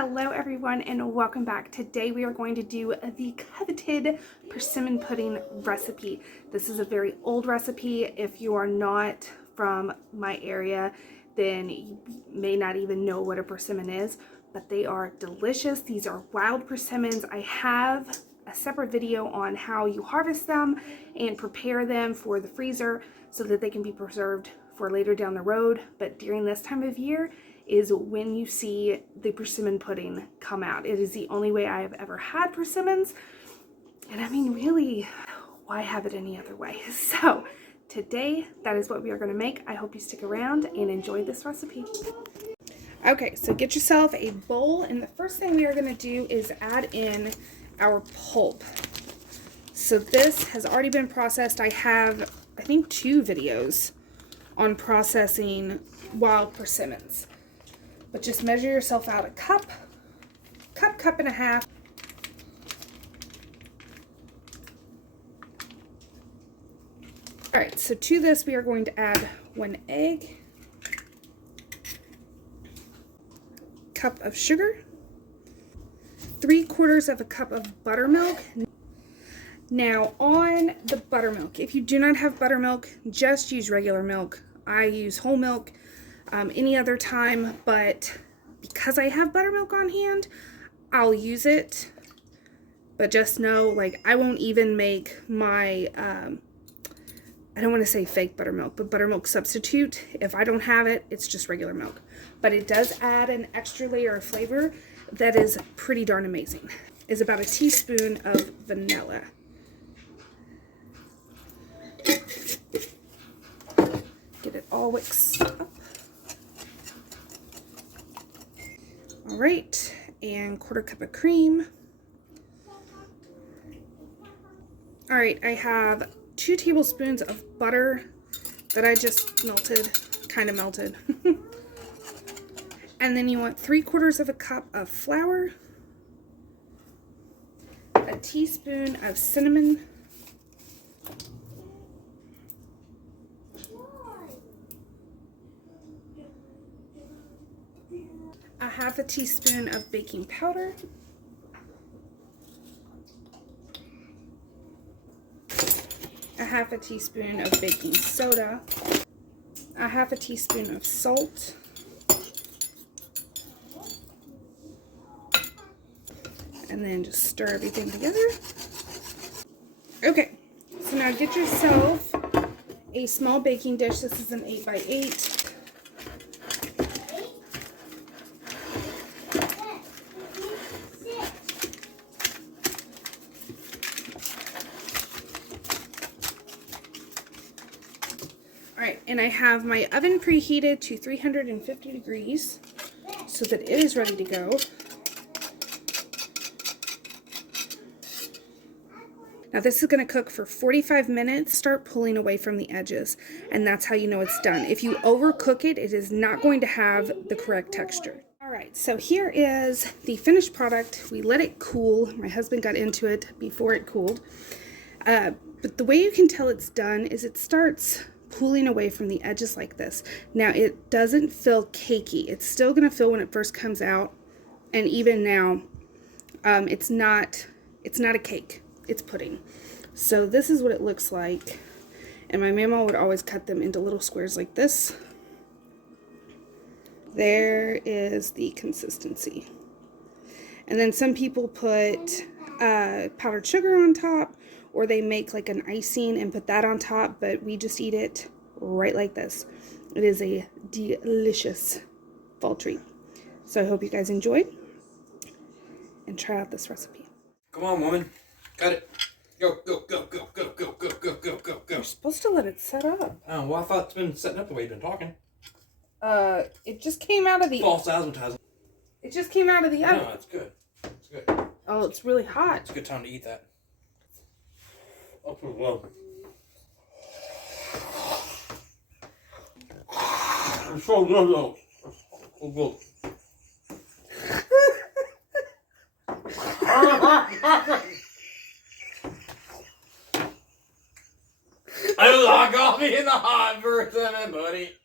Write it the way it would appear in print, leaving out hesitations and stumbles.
Hello everyone and welcome back. Today we are going to do the coveted persimmon pudding recipe. This is a very old recipe. If you are not from my area, then you may not even know what a persimmon is, but they are delicious. These are wild persimmons. I have a separate video on how you harvest them and prepare them for the freezer so that they can be preserved for later down the road. But during this time of year is when you see the persimmon pudding come out. It is the only way I have ever had persimmons. And I mean, really, why have it any other way? So today, that is what we are gonna make. I hope you stick around and enjoy this recipe. Okay, so get yourself a bowl, and the first thing we are gonna do is add in our pulp. So this has already been processed. I have, I think, 2 videos on processing wild persimmons. But just measure yourself out a cup and a half. All right, so to this we are going to add 1 egg, cup of sugar, 3/4 of a cup of buttermilk. Now on the buttermilk, if you do not have buttermilk, just use regular milk. I use whole milk any other time, but because I have buttermilk on hand, I'll use it. But just know, like, I won't even make my, I don't want to say fake buttermilk, but buttermilk substitute. If I don't have it, it's just regular milk. But it does add an extra layer of flavor that is pretty darn amazing. It's about 1 teaspoon of vanilla. Get it all mixed up. All right, and 1/4 cup of cream. All right, I have 2 tablespoons of butter that I just melted, kind of melted. And then you want 3/4 of a cup of flour, 1 teaspoon of cinnamon, a 1/2 teaspoon of baking powder, a 1/2 teaspoon of baking soda, a 1/2 teaspoon of salt, and then just stir everything together. Okay, so now get yourself a small baking dish. This is an 8x8. Alright, and I have my oven preheated to 350 degrees so that it is ready to go. Now this is going to cook for 45 minutes. Start pulling away from the edges, and that's how you know it's done. If you overcook it, it is not going to have the correct texture. Alright, so here is the finished product. We let it cool. My husband got into it before it cooled. But the way you can tell it's done is it starts pulling away from the edges like this. Now it doesn't feel cakey. It's still going to feel when it first comes out, and even now it's not a cake. It's pudding. So this is what it looks like, and my mama would always cut them into little squares like this. There is the consistency. And then some people put powdered sugar on top, or they make like an icing and put that on top, but we just eat it right like this. It is a delicious fall treat. So I hope you guys enjoyed and try out this recipe. Come on, woman. Cut it. Go, go, go, go, go, go, go, go, go, go, go. You're supposed to let it set up. Oh, well, I thought it's been setting up the way you've been talking. It just came out of the... False advertising. It just came out of the oven. No, it's good. It's good. Oh, it's really hot. It's a good time to eat that. Oh, well. It's so good, though. Oh, good. I got me in the hot for a minute, buddy.